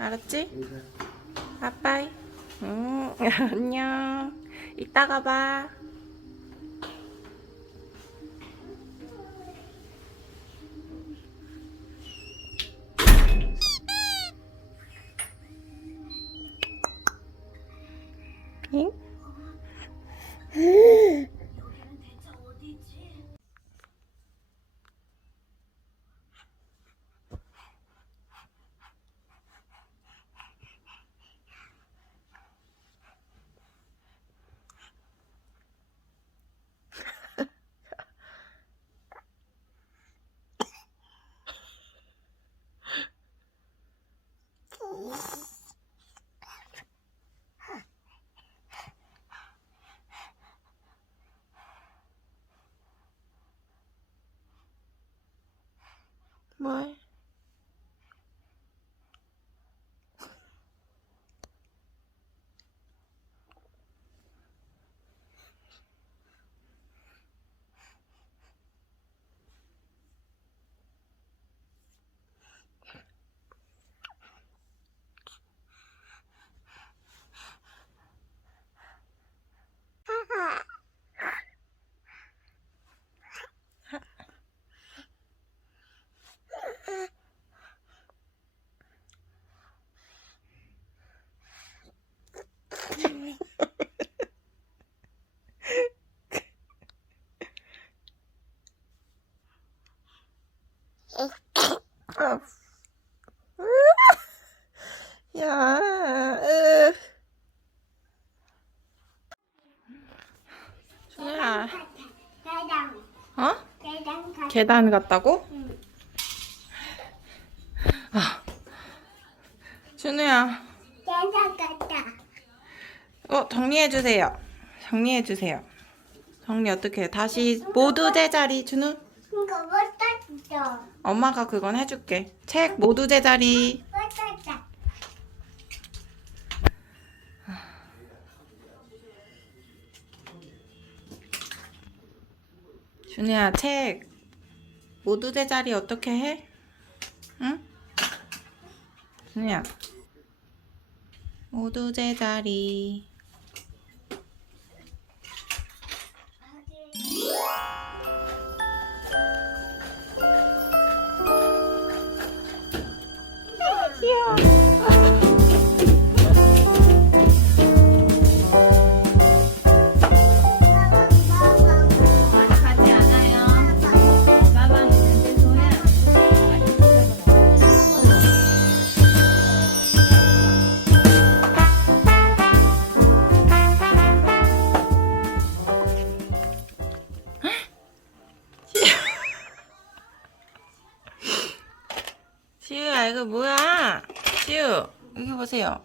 알았지? 빠빠이. 응, 안녕. 이따가 봐. 응? 뭘? 야, 으. 준우야, 어? 계단 갔다고? 응. 아, 준우야, 계단 갔다. 어 정리해 주세요. 정리해 주세요. 정리 어떻게? 해? 다시 모두 제자리 준우. 이거 못 땄어. 엄마가 그건 해줄게. 책 모두 제자리. 준우야, 책 모두 제자리 어떻게 해? 응? 준우야. 모두 제자리. 보세요.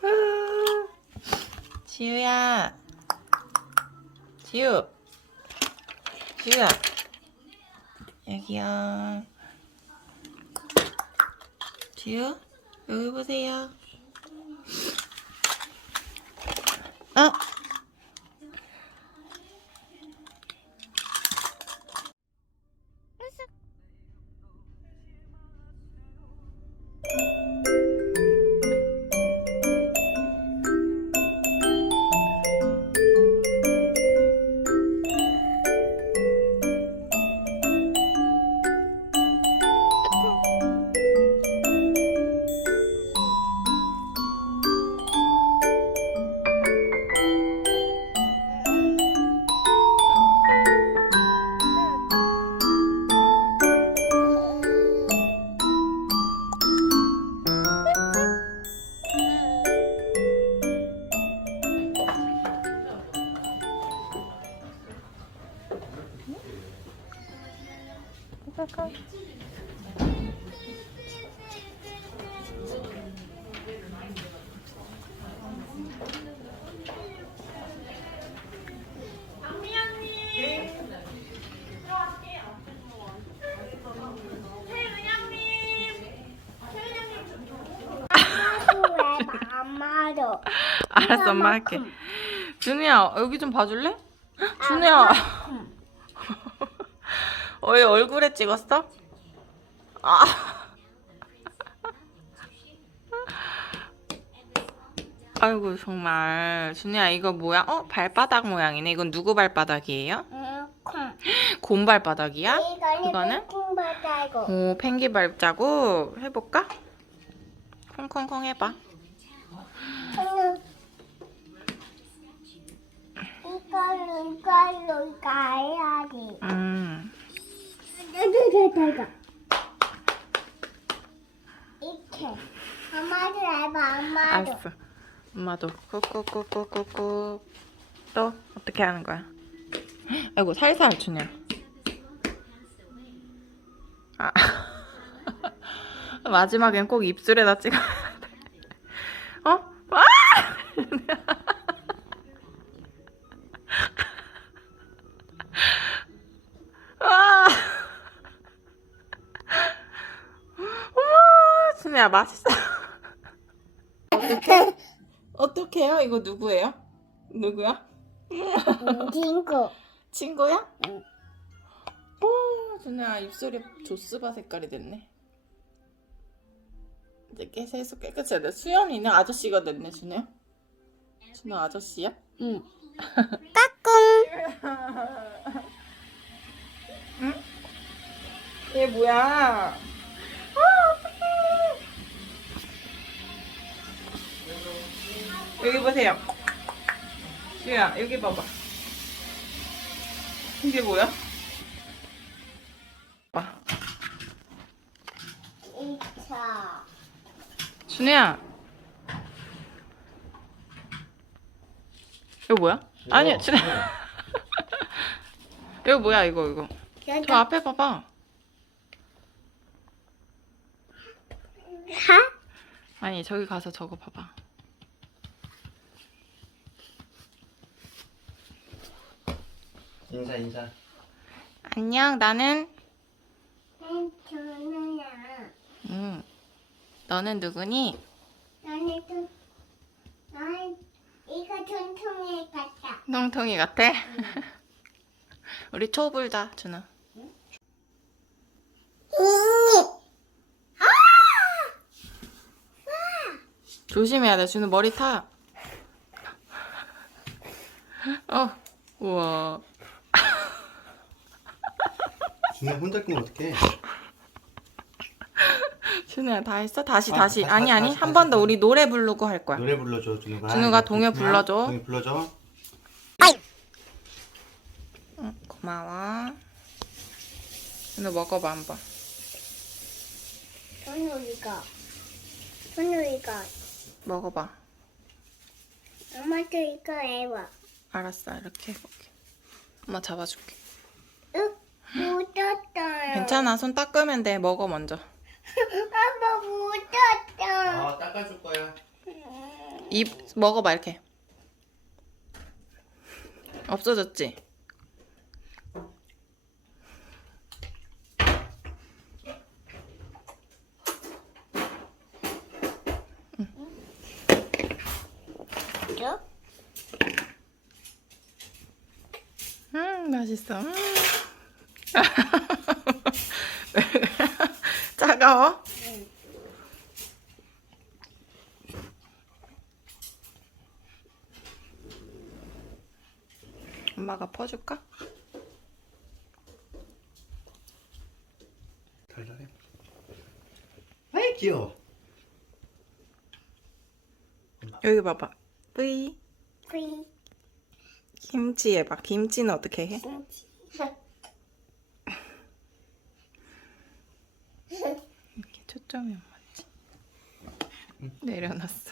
후. 지우야. 지우. 지우야. 여기요. 지우, 여기 보세요. 어? 알았어, 엄마 할게. 준우야, 여기 좀 봐줄래? 헉, 준우야. 어, 왜 얼굴에 찍었어? 아. 아이고 정말 준이야 이거 뭐야? 어 발바닥 모양이네. 이건 누구 발바닥이에요? 응, 콩. 곰 발바닥이야? 이거는 이거는? 오 펭귄 발자국 해볼까? 콩콩콩 해봐. 콩은 음. 알았어. 엄마도 꾹꾹꾹꾹꾹꾹 또 어떻게 하는 거야? 아이고 살살 준이야. 아 마지막엔 꼭 입술에다 찍어. 어? 아! 아! 준이야 맛있어. 어떡해? 어떡해요? 이거 누구예요? 누구야? 친구. 친구야? 응. 오, 준아 입술이 조스바 색깔이 됐네. 이제 깨 세수 깨끗해야 돼. 수연이는 아저씨가 됐네, 준아. 준아 아저씨야? 응. 응? 얘 뭐야? 여기 보세요. 주야, 여기 봐봐. 이게 뭐야? 봐. 이차. 준우야. 이거 뭐야? 아니야, 준우야. 이거 뭐야, 이거, 이거. 저 앞에 봐봐. 하? 아니, 저기 가서 저거 봐봐. 인사 인사. 안녕, 나는, 난 준우야. 음, 너는 누구니? 나는 좀, 나는 이거 전통에 같다. 통통이 같아? 우리 초 불자, 준우. 조심해야 돼, 준우 머리 타. 어, 우와. 준아 혼자 끼면 어떡해? 준우야, 다 했어? 다시, 아, 다시. 다시, 아니, 다시, 아니, 다시, 한 다시, 번더 다시. 우리 노래 부르고 할 거야. 노래 불러줘 준우가. 준우가 이거 동요 불러줘. 동요 불러줘. 응, 고마워. 준우 먹어봐, 한 번. 준우이가. 준우이가. 먹어봐. 엄마도 이거 해봐. 알았어, 이렇게 해볼게. 엄마 잡아줄게. 응? 묻었어요. 괜찮아, 손 닦으면 돼. 먹어, 먼저. 아빠 묻었어. 아 닦아줄 거야. 입 먹어봐 이렇게 없어졌지? 줘? 음 맛있어 음. 차가워? 엄마가 퍼줄까? 달달해. 아이 귀여워. 여기 봐봐 뿌이 뿌이. 김치 해봐 김치는 어떻게 해? 이렇게 초점이 안 맞지. 내려놨어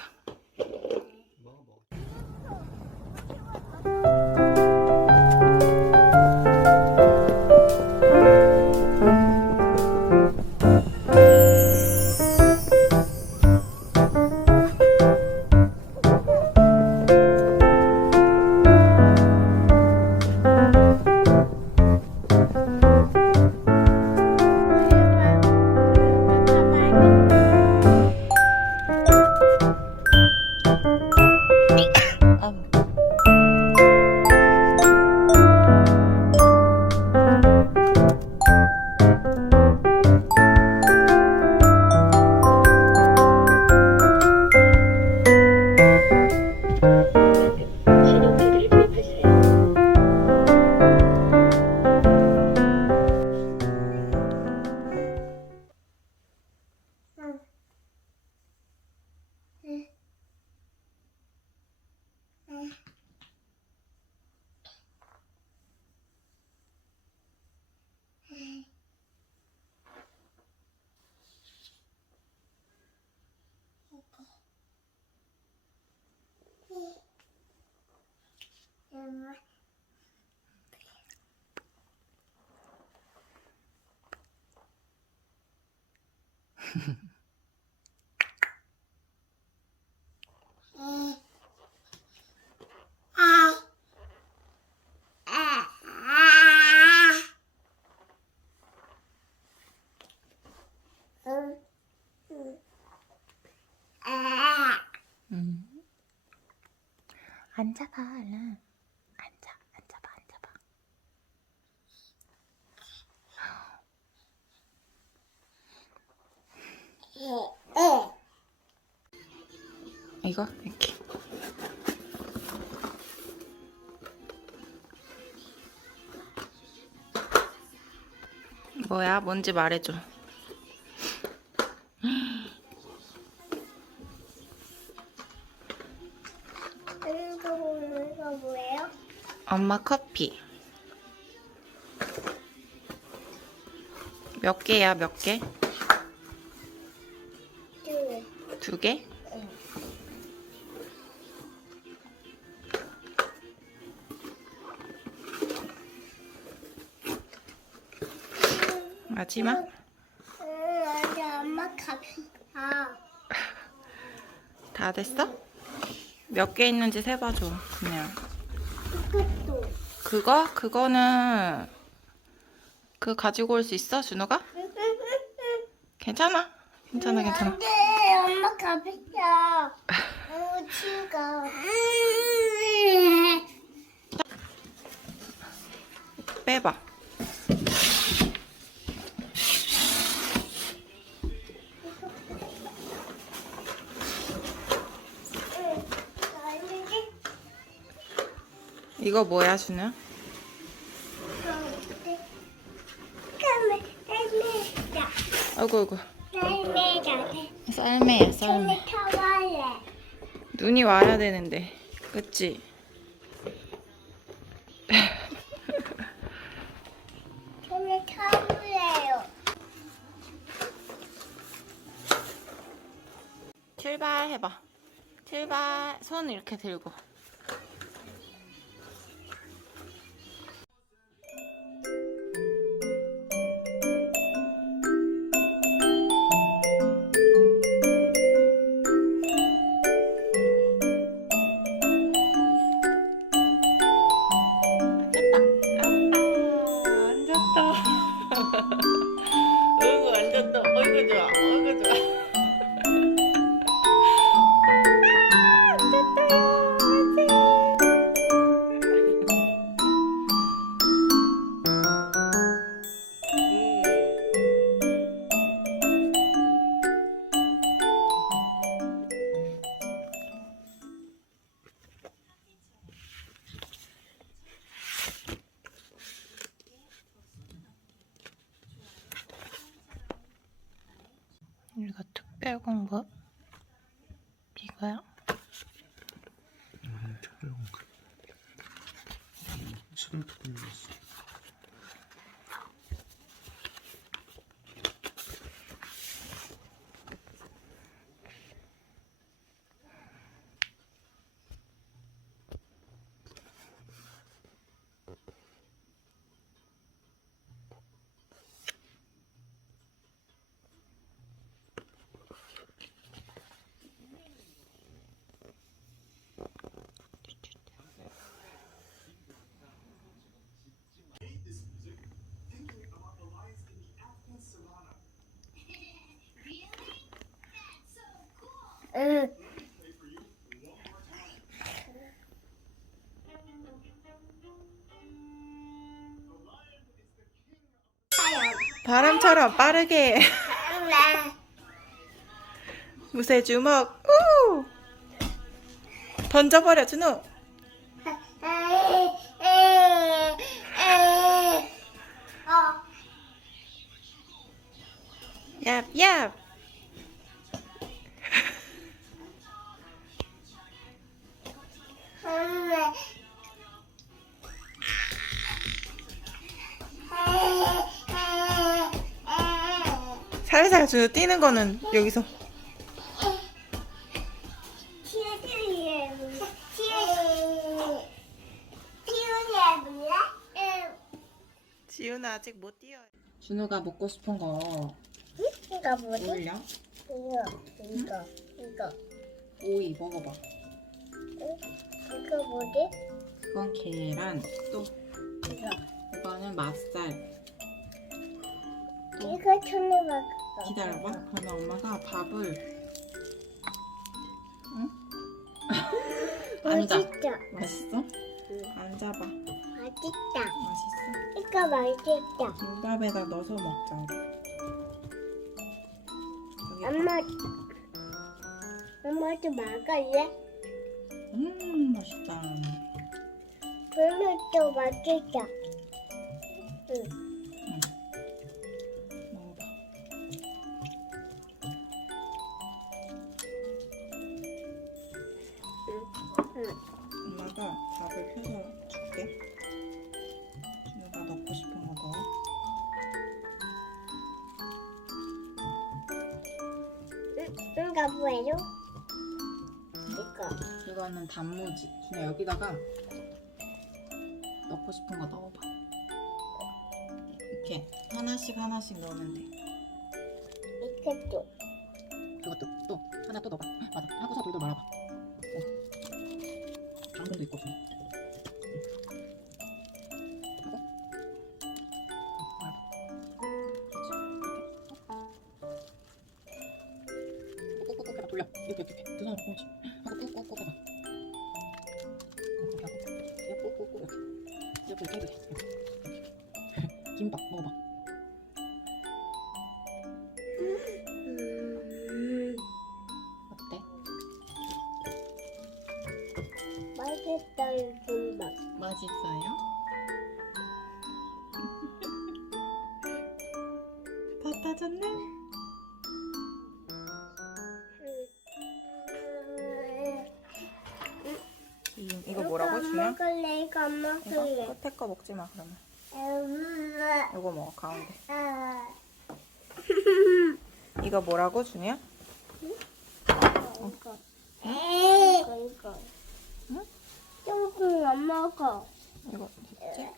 앉아봐, 얼른. 뭐야? 뭔지 말해줘. 엄마 커피. 몇 개야, 몇 개? 둘. 두 개? 마지막? 응, 아직 엄마 갑시다. 다 됐어? 몇 개 있는지 세봐줘, 그냥. 이것도. 그거? 그거는 그 가지고 올 수 있어, 준호가? 괜찮아. 괜찮아, 괜찮아. 안 돼, 엄마 갑시다. 어, 친구. 빼봐. 이거 뭐야, 준호야? 아이고, 아이고. 썰매. 타발래. 눈이 와야 되는데. 그치? 출발해봐. 출발. 손 이렇게 들고. 특별 공부 응. 바람처럼 빠르게 무쇠 주먹 우! 던져버려 준호 살살 준호 뛰는 거는 여기서 지훈아 아직 못 뛰어 준호가 먹고 싶은 거 이거 뭐지? 올려. 이거 이거 이거 오이 먹어봐. 이거 뭐지? 그건 계란. 또 이거 이거는 맛살. 이거 천에 먹어. 기다려봐. 그러면 엄마가 밥을. 응? 앉아. 맛있다. 맛있어? 앉아봐. 맛있다. 맛있어? 이거 맛있다. 김밥에다 넣어서 먹자. 우리. 여기 엄마 엄마도 먹을래? 음 맛있다. 그러면도 맛있다. 응. 이거 이거는 단무지. 준우 여기다가 넣고 싶은 거 넣어봐. 이렇게 하나씩 하나씩 넣으면 돼. 이것도 그것도 또 하나 또 넣어봐. 맞아. 하고서 돌돌 말아봐. 어. 당근도 있고. 준우. 하고. 이렇게 이렇게 거 먹지 마 그러면 음, 이거 먹어 가운데 아, 이거 뭐라고 주냐? 이거. 이거 이거. 응? 조금 안 먹어. 이거 됐지? 에